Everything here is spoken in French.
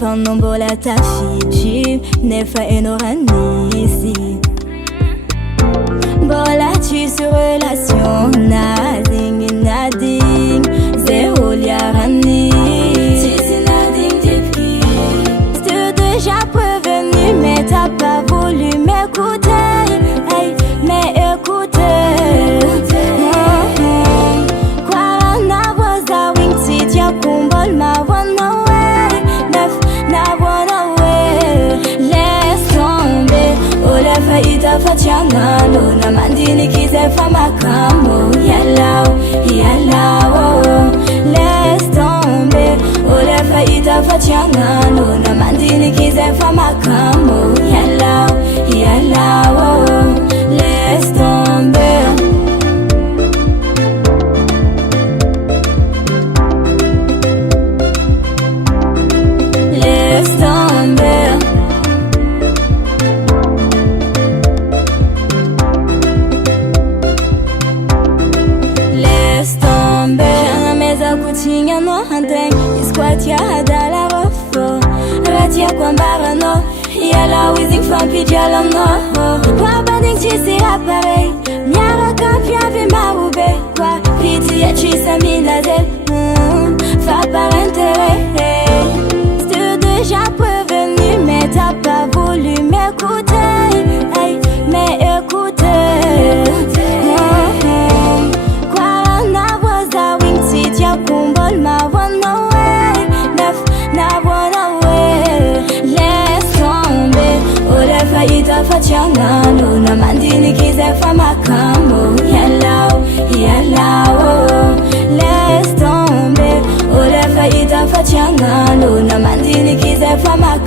fanao mbola tafidry nefa hainao raha nisy mbola tsisy relation nadigny nadigny zay olo iarany tsisy nadigny depuis. J't'ai déjà prévenu mais t'as pas voulu m'écouter. Hey, mais écoutez quoi na voza wing si tia kumbol ma wanna way nef na wanna way. Laisse tomber ole faida fachangano na mandini kize famakamo yalao yalao. Laisse tomber ole faida fachangano na mandini kize famakamo yalao yalao. Laisse tomber. Laisse tomber. Laisse tomber. Jana meza kutinga no handeng isquat ya hadala rofo ratia kwambara no yala wizing fampi jala no papa ding chisi apare miara kapia vi maube kwa piti ya chisa minazel fa par intérêt. J't'ai déjà prévenu mais t'as pas voulu m'écouter. Hey, mais écoutez quoi na voza wing si tia kumbol ma wanna way nef na wanna way. Laisse tomber ole faida fachangano na mandini kize famakamo yalao yalao. Laisse tomber ole faida fachangano na mandini kize famakamo